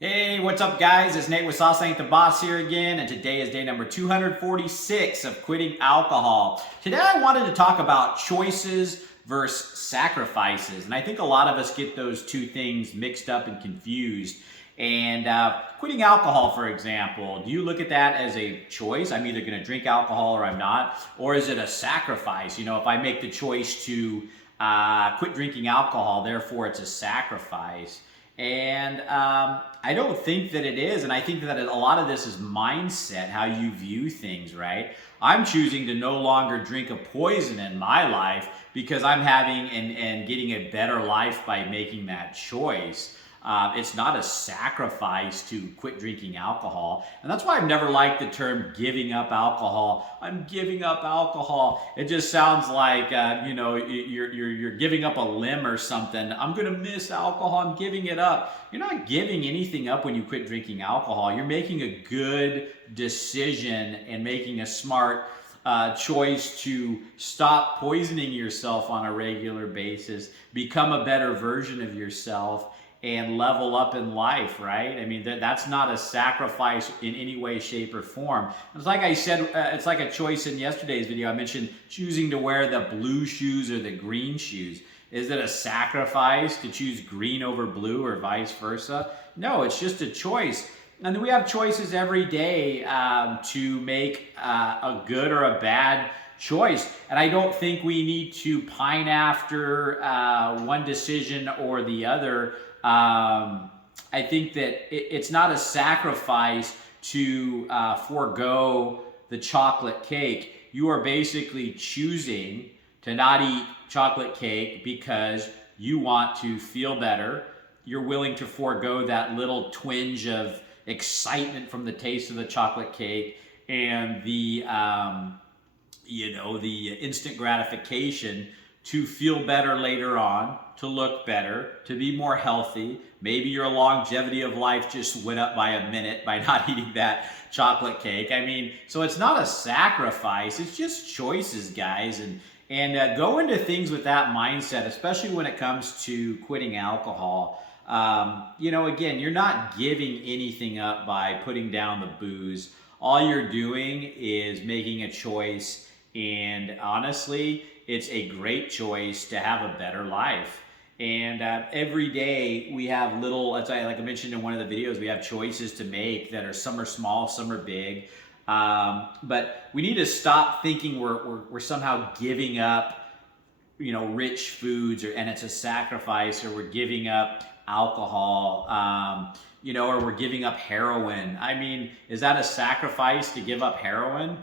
Hey, what's up guys? It's Nate with Sauce Ain't the Boss here again, and today is day number 246 of quitting alcohol. Today I wanted to talk about choices versus sacrifices, and I think a lot of us get those two things mixed up and confused. And quitting alcohol, for example, do you look at that as a choice? I'm either going to drink alcohol or I'm not, or is it a sacrifice? You know, if I make the choice to quit drinking alcohol, therefore it's a sacrifice. And I don't think that it is. And I think that a lot of this is mindset, how you view things, right? I'm choosing to no longer drink a poison in my life because I'm having and getting a better life by making that choice. It's not a sacrifice to quit drinking alcohol. And that's why I've never liked the term giving up alcohol. I'm giving up alcohol. It just sounds like, you're giving up a limb or something. I'm going to miss alcohol. I'm giving it up. You're not giving anything up when you quit drinking alcohol. You're making a good decision and making a smart choice to stop poisoning yourself on a regular basis, become a better version of yourself, and level up in life, right? I mean, that's not a sacrifice in any way, shape, or form. It's like I said, it's like a choice in yesterday's video. I mentioned choosing to wear the blue shoes or the green shoes. Is it a sacrifice to choose green over blue or vice versa? No, it's just a choice. And we have choices every day to make a good or a bad choice. And I don't think we need to pine after one decision or the other. I think that it's not a sacrifice to forego the chocolate cake. You are basically choosing to not eat chocolate cake because you want to feel better. You're willing to forego that little twinge of excitement from the taste of the chocolate cake and the instant gratification to feel better later on, to look better, to be more healthy. Maybe your longevity of life just went up by a minute by not eating that chocolate cake. I mean, so it's not a sacrifice. It's just choices, guys. And go into things with that mindset, especially when it comes to quitting alcohol. Again, you're not giving anything up by putting down the booze. All you're doing is making a choice, and honestly, it's a great choice to have a better life. And every day we have little, like I mentioned in one of the videos, we have choices to make that are some are small, some are big. But we need to stop thinking we're somehow giving up, rich foods, and it's a sacrifice, or we're giving up alcohol, or we're giving up heroin. I mean, is that a sacrifice to give up heroin?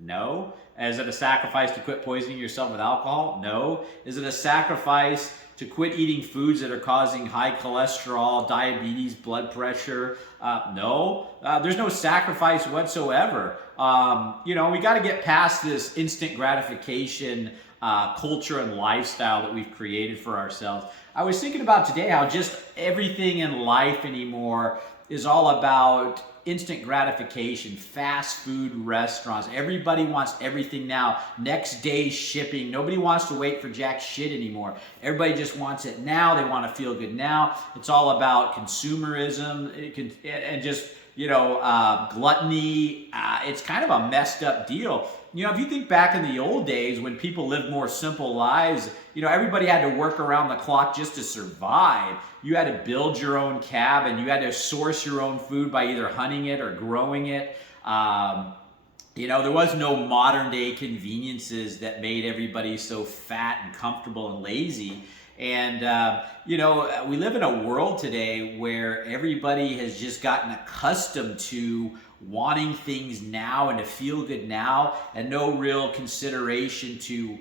No. Is it a sacrifice to quit poisoning yourself with alcohol? No. Is it a sacrifice to quit eating foods that are causing high cholesterol, diabetes, blood pressure? No. There's no sacrifice whatsoever. We got to get past this instant gratification culture and lifestyle that we've created for ourselves. I was thinking about today how just everything in life anymore is all about instant gratification, fast food restaurants. Everybody wants everything now. Next day shipping. Nobody wants to wait for jack shit anymore. Everybody just wants it now. They want to feel good now. It's all about consumerism and just, gluttony. It's kind of a messed up deal. If you think back in the old days when people lived more simple lives, everybody had to work around the clock just to survive. You had to build your own cabin. You had to source your own food by either hunting it or growing it. There was no modern day conveniences that made everybody so fat and comfortable and lazy. And, we live in a world today where everybody has just gotten accustomed to wanting things now and to feel good now, and no real consideration to,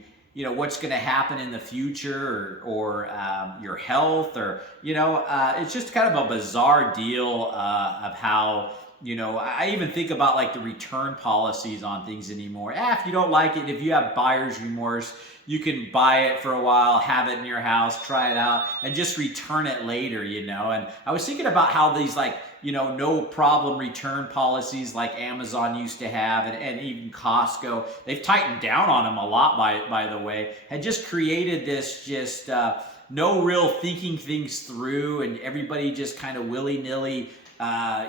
what's going to happen in the future or your health, or, it's just kind of a bizarre deal of how, I even think about like the return policies on things anymore. If you don't like it, if you have buyer's remorse, you can buy it for a while, have it in your house, try it out, and just return it later, And I was thinking about how these no problem return policies like Amazon used to have, and even Costco, they've tightened down on them a lot, by the way, had just created this no real thinking things through, and everybody just kind of willy-nilly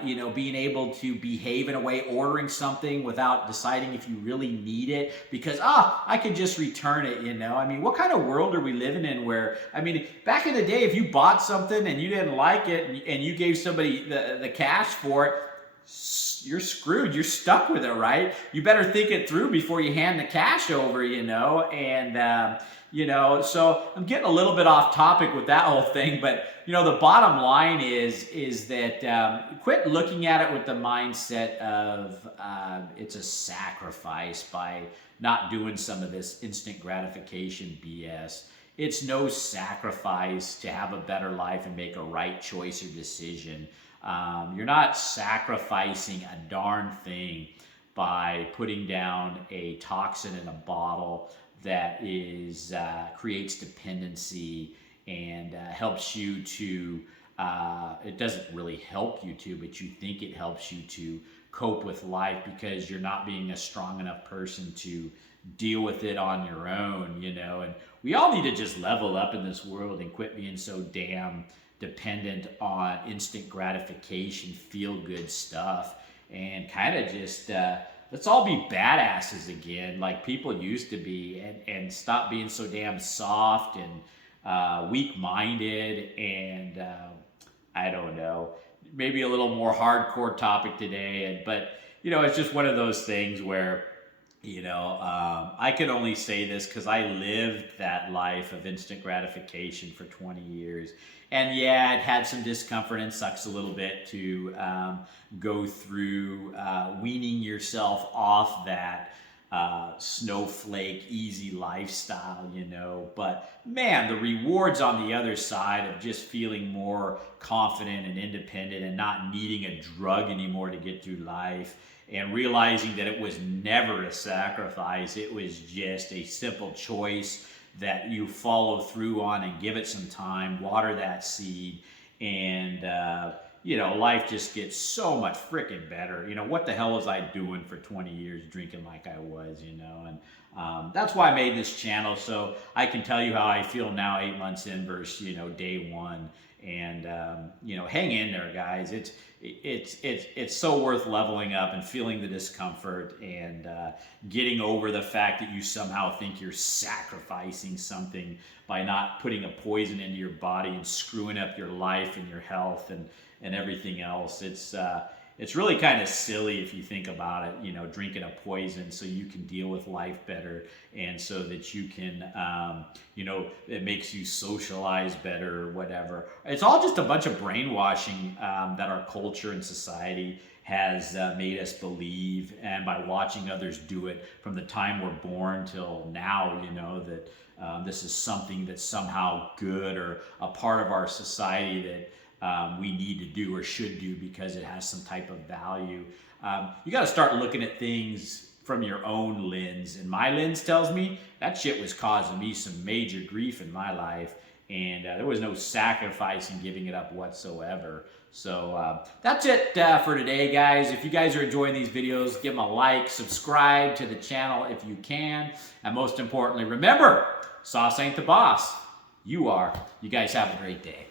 you know, being able to behave in a way, ordering something without deciding if you really need it because, I could just return it, you know. I mean, what kind of world are we living in where, I mean, back in the day, if you bought something and you didn't like it and you gave somebody the cash for it, you're screwed. You're stuck with it, right? You better think it through before you hand the cash over, you know. And, you know, so I'm getting a little bit off topic with that whole thing. But, you know, the bottom line is that quit looking at it with the mindset of it's a sacrifice by not doing some of this instant gratification BS. It's no sacrifice to have a better life and make a right choice or decision. You're not sacrificing a darn thing by putting down a toxin in a bottle that is creates dependency and helps you to, it doesn't really help you to, but you think it helps you to cope with life because you're not being a strong enough person to deal with it on your own, you know. And we all need to just level up in this world and quit being so damn dependent on instant gratification, feel-good stuff, and kind of just let's all be badasses again like people used to be, and stop being so damn soft and weak-minded and I don't know, maybe a little more hardcore topic today. But you know, it's just one of those things where, you know, I can only say this because I lived that life of instant gratification for 20 years. And yeah, it had some discomfort and sucks a little bit to go through weaning yourself off that snowflake easy lifestyle, you know. But man, the rewards on the other side of just feeling more confident and independent and not needing a drug anymore to get through life, and realizing that it was never a sacrifice, it was just a simple choice that you follow through on and give it some time, water that seed, and you know, life just gets so much freaking better. You know, what the hell was I doing for 20 years drinking like I was, you know? And that's why I made this channel, so I can tell you how I feel now 8 months in versus, you know, day one. And you know, hang in there, guys. It's so worth leveling up and feeling the discomfort and getting over the fact that you somehow think you're sacrificing something by not putting a poison into your body and screwing up your life and your health and everything else. It's really kind of silly if you think about it, you know, drinking a poison so you can deal with life better and so that you can, you know, it makes you socialize better or whatever. It's all just a bunch of brainwashing that our culture and society has made us believe, and by watching others do it from the time we're born till now, you know, that this is something that's somehow good or a part of our society that we need to do or should do because it has some type of value. You got to start looking at things from your own lens. And my lens tells me that shit was causing me some major grief in my life. And there was no sacrifice in giving it up whatsoever. So that's it for today, guys. If you guys are enjoying these videos, give them a like, subscribe to the channel if you can. And most importantly, remember, sauce ain't the boss. You are. You guys have a great day.